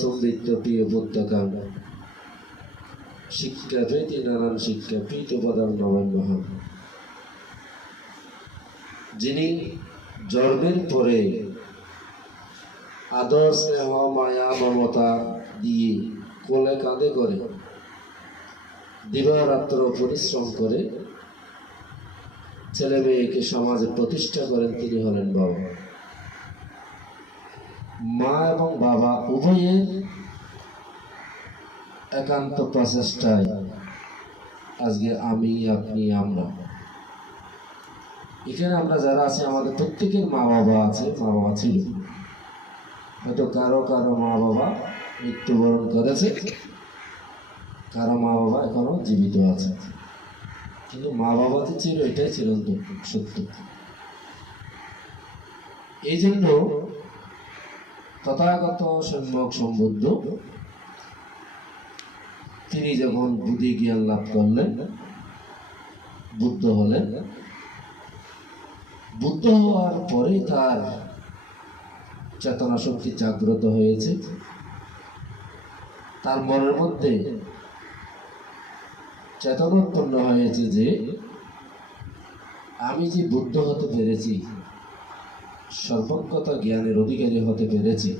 সমৃদ্ধ প্রিয় বুদ্ধকাম শিক্ষাভেদী নানান শিক্ষাপীঠ উপাদান নবান মহান, যিনি জন্মের পরে আদর স্নেহ মায়া মমতা দিয়ে কোলে কাঁধে করে দিবারাত্র পরিশ্রম করে ছেলে মেয়েকে সমাজে প্রতিষ্ঠা করেন, তিনি হলেন বাবা। মা এবং বাবা উভয়ের একান্ত প্রচেষ্টায় আজকে আমি আপনি আমরা এখানে আমরা যারা আছি, আমাদের প্রত্যেকের মা বাবা আছে, মা বাবা ছিল। হয়তো কারো কারো মা বাবা মৃত্যুবরণ করেছে, কারো মা বাবা এখনো জীবিত আছে, কিন্তু মা বাবা তো ছিল, এটাই চিরন্ত সত্য। এই জন্য তথাগত সম্যক সম্বুদ্ধ তিনি যখন বুদ্ধি জ্ঞান লাভ করলেন, বুদ্ধ হলেন, বুদ্ধ হওয়ার পরে তার চেতনা শক্তি জাগ্রত হয়েছে। তার মনের মধ্যে চেতনা উৎপন্ন হয়েছে যে আমি যে বুদ্ধ হতে পেরেছি, সর্বজ্ঞতা জ্ঞানের অধিকারী হতে পেরেছি,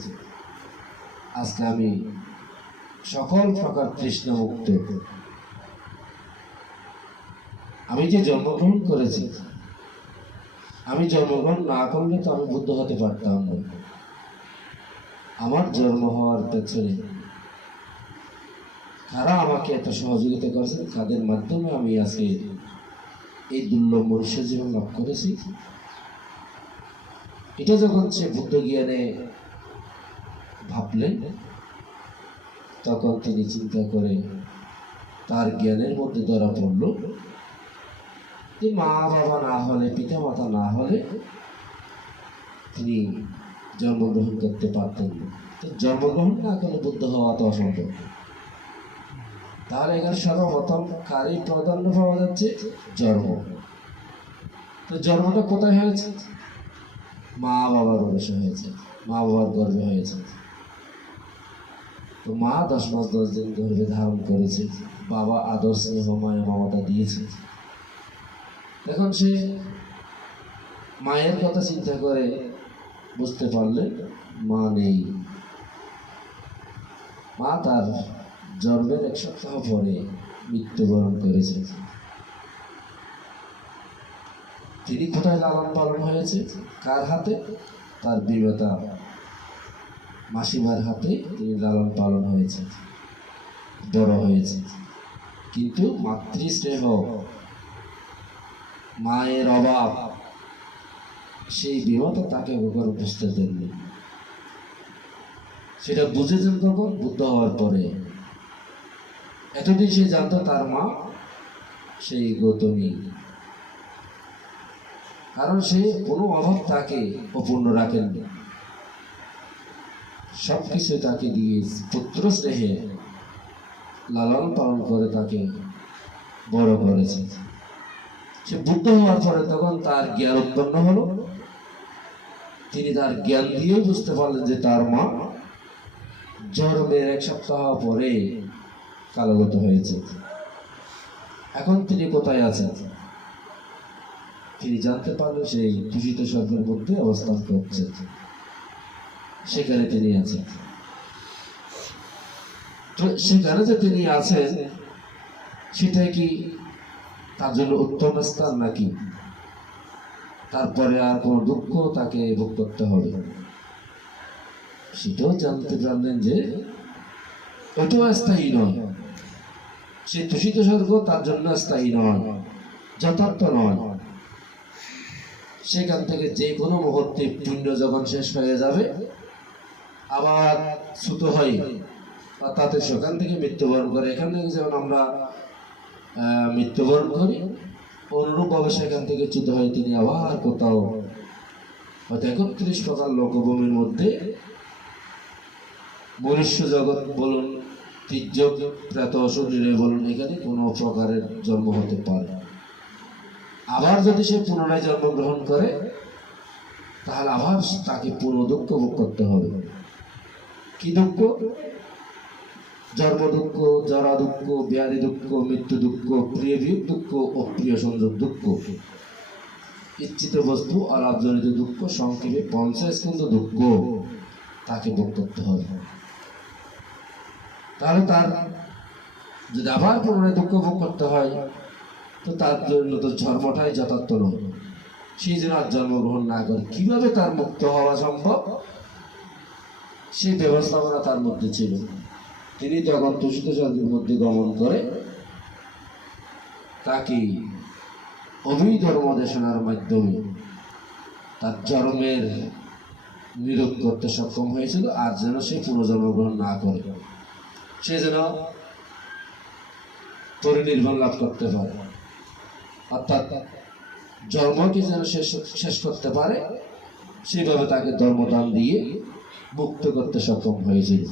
আজকে আমি সকল প্রকার তৃষ্ণা মুক্ত। আমি যে জন্মগ্রহণ করেছি, আমি জন্মগ্রহণ না করলে তো আমি বুদ্ধ হতে পারতাম না। আমার জন্ম হওয়ার পেছনে কারা আমাকে এত সহযোগিতা করেছেন, কাদের মাধ্যমে আমি আজকে এই দুর্লভ মনুষ্য জীবন লাভ করেছি, এটা যখন সে বুদ্ধ জ্ঞানে ভাবলেন, তখন তিনি চিন্তা করে তার জ্ঞানের মধ্যে ধরা পড়ল যে মা বাবা না হলে, পিতা মাতা না হলে তিনি জন্মগ্রহণ করতে পারতেন না। তো জন্মগ্রহণ না করে বুদ্ধ হওয়া তো অসম্ভব। তাহলে এখানে সর্বপ্রথম কারই প্রাধান্য পাওয়া যাচ্ছে? জন্ম। তো জন্মটা কোথায় হয়েছে? মা বাবার বয়সে হয়েছে, মা বাবার গর্ভে হয়েছে। তো মা 10 মাস 10 দিন গর্ভে ধারণ করেছে, বাবা আদর স্নেহ মায়া মমতা দিয়েছে। এখন সে মায়ের কথা চিন্তা করে বুঝতে পারলেন মা নেই। মা তার জন্মের 1 সপ্তাহ পরে মৃত্যুবরণ করেছে। তিনি কোথায় লালন পালন হয়েছে? কার হাতে? তার বিবেতা মাসিমার হাতে তিনি লালন পালন হয়েছে, বড় হয়েছে। কিন্তু মাতৃস্নেহ, মায়ের অভাব, সেই বিবেতা তাকে কখনো বুঝতে দেননি। সেটা বুঝেছেন কখন? বুদ্ধ হওয়ার পরে। এতদিন সে জানতো তার মা সেই গৌতমী, কারণ সে কোনো অভাব তাকে অপূর্ণ রাখেননি, সবকিছু তাকে দিয়ে পুত্র স্নেহে লালন পালন করে তাকে বড় করেছে। সে বুদ্ধ হওয়ার পরে তখন তার জ্ঞান উৎপন্ন হলো। তিনি তার জ্ঞান দিয়ে বুঝতে পারলেন যে তার মা জন্মের 1 সপ্তাহ পরে কালগত হয়েছে। এখন তিনি কোথায় আছেন? তিনি জানতে পারলেন সেই দূষিত স্বর্গের মধ্যে অবস্থান করছে, সেখানে তিনি আছেন। তো সেখানে যে তিনি আছেন, সেটা কি তার জন্য উত্তম স্থান নাকি তারপরে আর কোনো দুঃখ তাকে ভোগ করতে হবে? সেটাও জানতে পারলেন যে ওইটাও স্থায়ী নয়। সে দূষিত স্বর্গ তার জন্য স্থায়ী নয়, যথার্থ নয়। সেখান থেকে যে কোনো মুহূর্তে পুণ্য যখন শেষ হয়ে যাবে, আবার ছুতো হয়, তাতে সেখান থেকে মৃত্যুবরণ করে। এখান থেকে যেমন আমরা মৃত্যুবরণ করি, অনুরূপভাবে সেখান থেকে চ্যুত হয় তিনি আবার কোথাও, হয়তো 31 প্রকার লোকভূমির মধ্যে মনুষ্য জগৎ বলুন, তির্যক প্রেত অসুর নিরয় বলুন, এখানে কোনো প্রকারের জন্ম হতে পারে। আবার যদি সে পুনরায় জন্মগ্রহণ করে, তাহলে আবার তাকে পুনঃ দুঃখ ভোগ করতে হবে। কি দুঃখ? জন্ম দুঃখ, জরা দুঃখ, ব্যাধি দুঃখ, মৃত্যু দুঃখ, প্রিয় বিয়োগ দুঃখ, অপ্রিয় সংযোগ দুঃখ, ইচ্ছিত বস্তু অলাভজনিত দুঃখ, সংক্ষেপে পঞ্চস্কন্ধ দুঃখ তাকে ভোগ করতে হবে। তাহলে তার যদি আবার পুনরায় দুঃখ ভোগ করতে হয়, তো তার জন্য তো জন্মটাই যথার্থ নয়। সেই জন্য আর জন্মগ্রহণ না করে কিভাবে তার মুক্ত হওয়া সম্ভব, সেই ব্যবস্থাপনা তার মধ্যে ছিল। তিনি তখন তুষিত জলের মধ্যে গমন করে তাকে অভিধর্ম দেশনার মাধ্যমে তার জন্মের নিরোধ করতে সক্ষম হয়েছিল, আর যেন সে পুনর্জন্মগ্রহণ না করে, সে যেন পরিনির্বাণ লাভ করতে পারে, অর্থাৎ জন্মকে যেন শেষ করতে পারে, সেইভাবে তাকে ধর্মদান দিয়ে মুক্ত করতে সক্ষম হয়েছিল।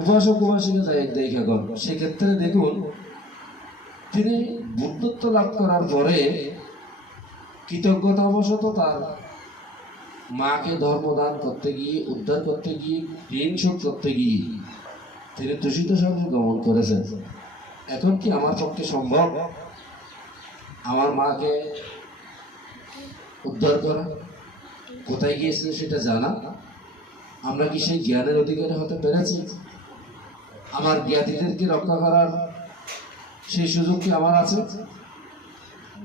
উপাসক উপাসিকা দেখা গেল। সেক্ষেত্রে দেখুন, তিনি বুদ্ধত্ব লাভ করার পরে কৃতজ্ঞতাবশত তার মাকে ধর্মদান করতে গিয়ে, উদ্ধার করতে গিয়ে, ঋণ শোধ করতে গিয়ে তিনি দূষিত সঙ্গে গমন করেছেন। এখন কি আমার পক্ষে সম্ভব আমার মাকে উদ্ধার করা? কোথায় গিয়েছিল সেটা জানা? আমরা কি সেই জ্ঞানের অধিকারী হতে পেরেছি? আমার জ্ঞাতিদেরকে রক্ষা করার সেই সুযোগ কি আমার আছে?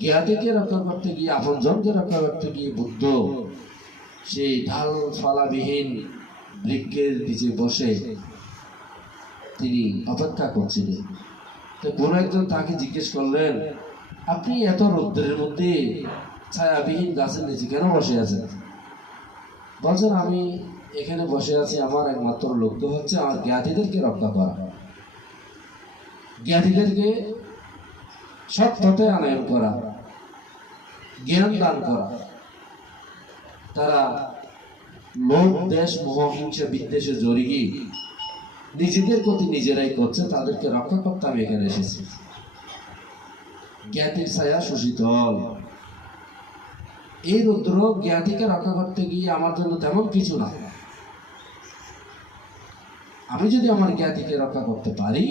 জ্ঞাতিকে রক্ষা করতে গিয়ে, আপনজনকে রক্ষা করতে গিয়ে বুদ্ধ সেই ঢাল ফালাবিহীন বৃক্ষের নিচে বসে তিনি অপেক্ষা করছিলেন। তো কোন একজন তাকে জিজ্ঞেস করলেন, আপনি এত রৌদ্রের মধ্যে ছায়াবিহীন গাছের নিচে কেন বসে আছেন? বলছেন, আমি এখানে বসে আছি, আমার একমাত্র লক্ষ্য হচ্ছে আমার জ্ঞাতিদেরকে রক্ষা করা, জ্ঞাতিদেরকে সৎ পথে আনয়ন করা, জ্ঞান দান করা। তারা লোভ, দেশ, মোহ, হিংসা, বিদ্বেষে জড়িয়ে নিজেদের প্রতি নিজেরাই করছে, তাদেরকে রক্ষা করতে আমি এখানে এসেছি। জ্ঞাতির ছায়া সুশীতল। এই রৌদ্র জ্ঞাতিকে রক্ষা করতে গিয়ে আমার জন্য তেমন কিছু না। আমি যদি আমার জ্ঞাতিকে রক্ষা করতে পারি,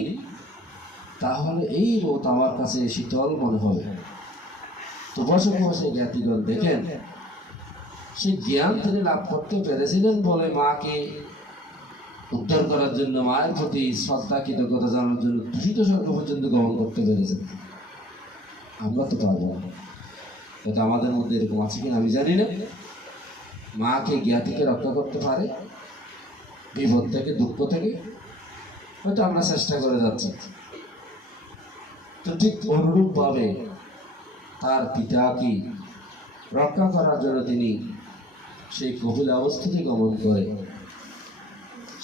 তাহলে এই রোদ আমার কাছে শীতল মনে হবে। তো বসে বসে জ্ঞাতিগণ দেখেন, সেই জ্ঞান তিনি লাভ করতে পেরেছিলেন বলে মাকে উদ্ধার করার জন্য, মায়ের প্রতি শ্রদ্ধা কৃতজ্ঞতা জানানোর জন্য দূষিত স্বর্গ পর্যন্ত গমন করতে পেরেছেন। আমরা তো পারবো না। হয়তো আমাদের মধ্যে এরকম আছে কিনা আমি জানি না। মাকে জ্ঞাতিকে রক্ষা করতে পারে বিপদ থেকে, দুঃখ থেকে, হয়তো আমরা চেষ্টা করে যাচ্ছি। তো ঠিক অনুরূপ ভাবে তার পিতাকে রক্ষা করার জন্য তিনি সেই কপিল অবস্থাতে গমন করে।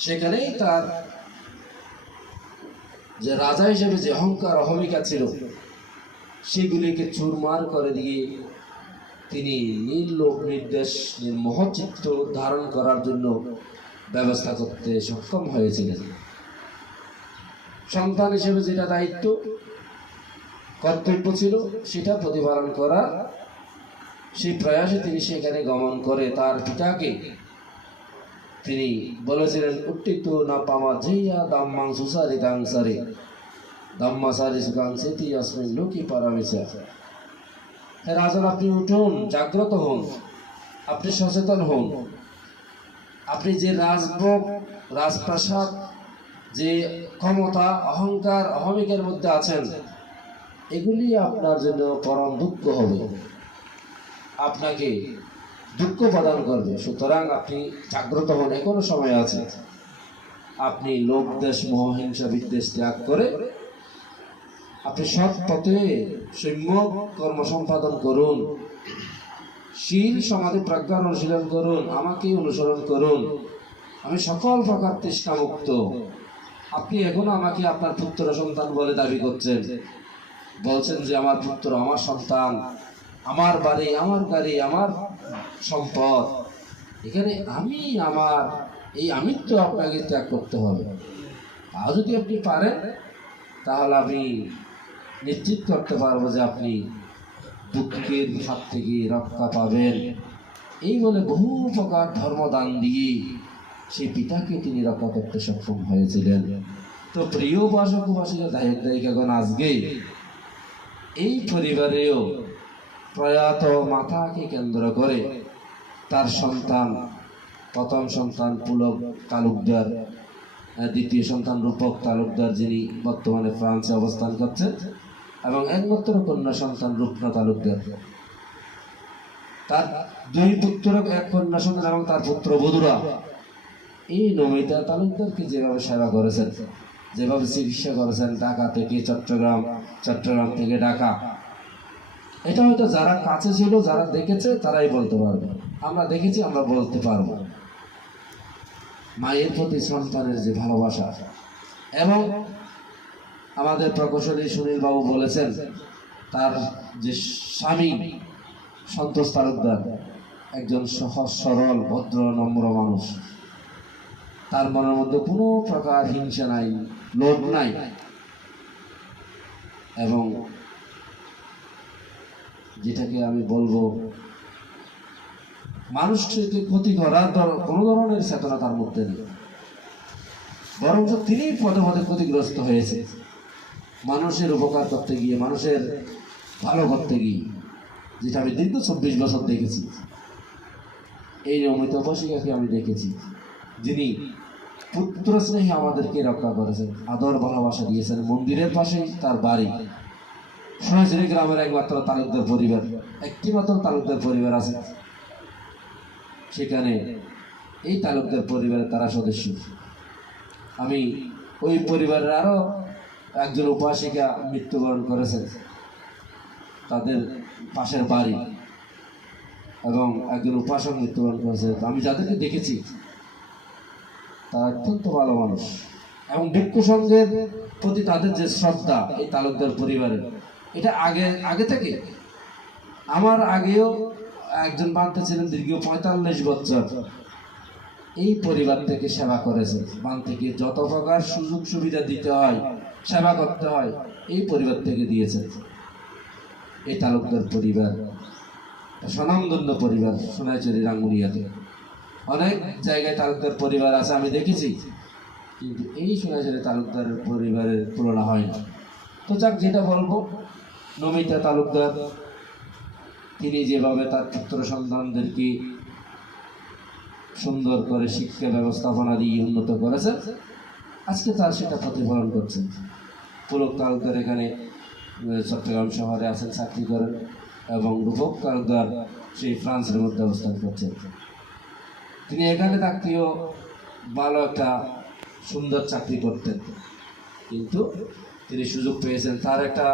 সেখানেই তার যে রাজা হিসেবে যে অহংকার অহমিকা ছিল, সেগুলিকে চুরমার করে দিয়ে তিনি নির্লোভ, নির্দেশ, মহচিত্ত ধারণ করার জন্য ব্যবস্থা করতে সক্ষম হয়েছিলেন। সন্তান হিসেবে যেটা দায়িত্ব, কর্তব্য ছিল, সেটা প্রতিপালন করা, সেই প্রয়াসে তিনি সেখানে গমন করে তার পিতাকে তিনি বলেছিলেন, উত্তিত না পামা ঝেইয়া দাম্মাং সুসারি দাংসারে দাম্মা সারি সুকাংসেতি আসমিন লোকি পারামিসা। হে রাজন, আপনি উঠুন, জাগ্রত হন, আপনি সচেতন হন। আপনি যে রাজভোগ, রাজপ্রাসাদ, যে ক্ষমতা, অহংকার, অহমিকার মধ্যে আছেন, এগুলি আপনার জন্য পরম দুঃখ হবে, আপনাকে দুঃখ প্রদান করবে। সুতরাং আপনি জাগ্রত হন, এখনো সময় আছে। আপনি লোভ, দেশ, মোহ, হিংসা, বিদ্বেষ ত্যাগ করে আপনি সৎ পথে সম্যক কর্ম সম্পাদন করুন, শীল সমাধি প্রজ্ঞার অনুশীলন করুন, আমাকে অনুসরণ করুন। আমি সকল প্রকার তৃষ্ণামুক্ত। আপনি এখনো আমাকে আপনার পুত্র সন্তান বলে দাবি করছেন, বলছেন যে আমার পুত্র, আমার সন্তান, আমার বাড়ি, আমার গাড়ি, আমার সম্পদ। এখানে আমি, আমার এই আমিত্ব আপনাকে ত্যাগ করতে হবে। তা যদি আপনি পারেন, তাহলে আমি নিশ্চিত করতে পারবো যে আপনি দুঃখের হাত থেকে রক্ষা পাবেন। এই বলে বহু প্রকার ধর্মদান দিয়ে সেই পিতাকে তিনি রক্ষা করতে সক্ষম হয়েছিলেন। তো প্রিয় উপাসক-উপাসিকা, দায়িকাগণ, আজকে এই পরিবারেও প্রয়াত মাতাকে কেন্দ্র করে তার সন্তান, প্রথম সন্তান পুলক তালুকদার, দ্বিতীয় সন্তান রূপক তালুকদার, যিনি বর্তমানে ফ্রান্সে অবস্থান করছেন, এবং একমাত্র কন্যা সন্তান রূপনা তালুকদার। তার দুই পুত্র, এক কন্যা সন্তান এবং তার পুত্র বধূরা এই নমিতা তালুকদারকে যেভাবে সেবা করেছেন, যেভাবে চিকিৎসা করেছেন, ঢাকা থেকে চট্টগ্রাম, চট্টগ্রাম থেকে ঢাকা, এটা হয়তো যারা কাছে ছিল, যারা দেখেছে, তারাই বলতে পারবে। আমরা দেখেছি, আমরা বলতে পারবো। মায়ের প্রতি সন্তানের যে ভালোবাসা, এবং আমাদের প্রকৌশলী সুনীল বাবু বলেছেন, তার যে স্বামী সন্তোষ তালুকদার একজন সহজ সরল ভদ্র নম্র মানুষ, তার মনের মধ্যে কোনো প্রকার হিংসা নাই, লোভ নাই, এবং যেটাকে আমি বলবো মানুষকে ক্ষতি করার কোনো ধরনের চেতনা তার মধ্যে নেই, বরং তিনি পদে পদে ক্ষতিগ্রস্ত হয়েছে মানুষের উপকার করতে গিয়ে, মানুষের ভালো করতে গিয়ে, যেটা আমি দীর্ঘ 24 বছর দেখেছি। এই নিয়মিত উপাসিকাকে আমি দেখেছি, যিনি পুত্র স্নেহে আমাদেরকে রক্ষা করেছেন, আদর ভালোবাসা দিয়েছেন। মন্দিরের পাশেই তার বাড়ি। সোনাঝুরি গ্রামের একমাত্র তালুকদার পরিবার, একটি মাত্র তালুকদার পরিবার আছে সেখানে। এই তালুকদার পরিবারের তারা সদস্য। আমি ওই পরিবারের আরো একজন উপাসিকা মৃত্যুবরণ করেছেন, তাদের পাশের বাড়ি, এবং একজন উপাসক মৃত্যুবরণ করেছে। আমি যাদেরকে দেখেছি তারা অত্যন্ত ভালো মানুষ, এবং ভিক্ষু সংঘের প্রতি তাদের যে শ্রদ্ধা, এই তালুকদার পরিবারের, এটা আগে থেকে, আমার আগেও একজন বান্তে ছিলেন দীর্ঘ 45 বছর, এই পরিবার থেকে সেবা করেছে। বান্তেকে যত প্রকার সুযোগ সুবিধা দিতে হয়, সেবা করতে হয়, এই পরিবার থেকে দিয়েছে। এই তালুকদার পরিবার স্বনামধন্য পরিবার। সোনাইছড়ি রাঙ্গুনিয়াতে অনেক জায়গায় তালুকদার পরিবার আছে, আমি দেখেছি, কিন্তু এই সোনাইছড়ি তালুকদারের পরিবারের তুলনা হয় না। তো যাক, যেটা বলবো, নমিতা তালুকদার তিনি যেভাবে তার পুত্র সন্তানদেরকে সুন্দর করে শিক্ষা ব্যবস্থাপনা দিয়ে উন্নত করেছেন, আজকে তার সেটা প্রতিফলন করছেন। পুলক তালুকদার এখানে চট্টগ্রাম শহরে আছেন, চাকরি করেন, এবং রূপক তালুকদার সেই ফ্রান্সের মধ্যে অবস্থান করছেন। তিনি এখানে থাকতেও ভালো একটা সুন্দর চাকরি করতেন, কিন্তু তিনি সুযোগ পেয়েছেন। তার একটা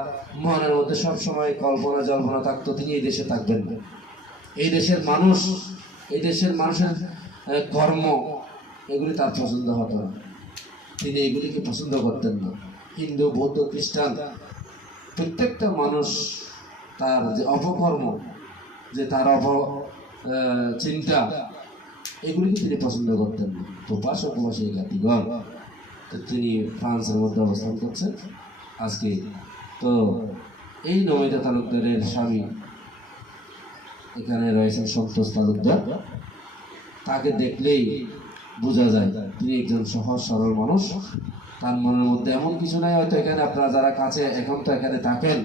মনের মধ্যে সবসময় কল্পনা জল্পনা থাকতো, তিনি এই দেশে থাকবেন না। এই দেশের মানুষ, এই দেশের মানুষের কর্ম, এগুলি তার পছন্দ হতো না। তিনি এগুলিকে পছন্দ করতেন না। হিন্দু, বৌদ্ধ, খ্রিস্টান, প্রত্যেকটা মানুষ তার যে অপকর্ম, যে তার চিন্তা, এগুলিকে তিনি পছন্দ করতেন না। তো উপাসক-উপাসিকা জাতিগণ, তো তিনি ফ্রান্সের মধ্যে অবস্থান করছেন আজকে। তো এই নমিতা তালুকদারের স্বামী এখানে রয়েছেন সন্তোষ তালুকদার। তাকে দেখলেই বোঝা যায় তিনি একজন সহজ সরল মানুষ। তার মনের মধ্যে এমন কিছু নাই, হয়তো এখানে আপনারা যারা কাছে এখন তো এখানে থাকেন,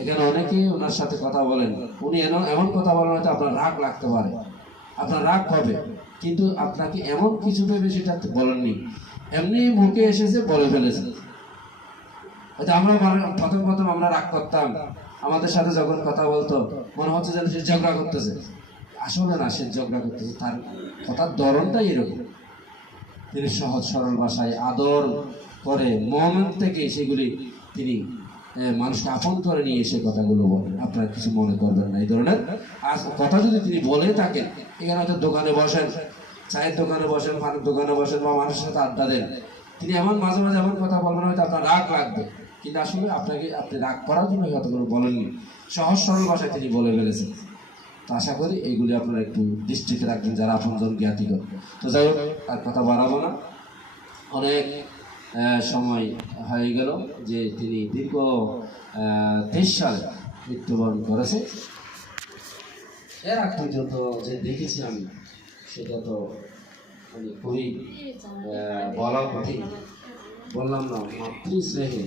এখানে অনেকেই ওনার সাথে কথা বলেন, উনি এমন কথা বলেন হয়তো আপনার রাগ লাগতে পারে, আপনার রাগ হবে, কিন্তু আপনাকে এমন কিছু ভেবে সেটা বলেননি, এমনি মুখে এসেছে বলে ফেলেছে। হয়তো আমরা প্রথম আমরা রাগ করতাম, আমাদের সাথে যখন কথা বলতো মনে হচ্ছে যেন সে ঝগড়া করতেছে। আসলে না, সে ঝগড়া করতেছে, তার কথার ধরনটাই এরকম। তিনি সহজ সরল ভাষায় আদর করে মন থেকে সেগুলি তিনি মানুষকে আপন করে নিয়ে এসে কথাগুলো বলেন। আপনারা কিছু মনে করবেন না, এই ধরনের কথা যদি তিনি বলে থাকেন, এখানে হয়তো দোকানে বসেন, চায়ের দোকানে বসেন, পানের দোকানে বসেন, বা মানুষের সাথে আড্ডা দেন, তিনি এমন মাঝে মাঝে এমন কথা বলবেন হয়তো আপনার রাগ লাগবে, কিন্তু আসলে আপনি রাগ করার জন্য কথাগুলো বলেননি, সহজ সরল ভাষায় তিনি বলে ফেলেছেন। তো আশা করি এইগুলি আপনারা একটু দৃষ্টিতে রাখবেন যারা আপনজন জ্ঞাতিগণ। তো যাই হোক, আর কথা বাড়াবো না, অনেক সময় হয়ে গেল যে তিনি দীর্ঘ 23 সালে মৃত্যুবরণ করেছে। এর আগ পর্যন্ত যে দেখেছি আমি, সেটা তো মানে খুবই বলা কঠিন। বললাম না, মাতৃস্নেহে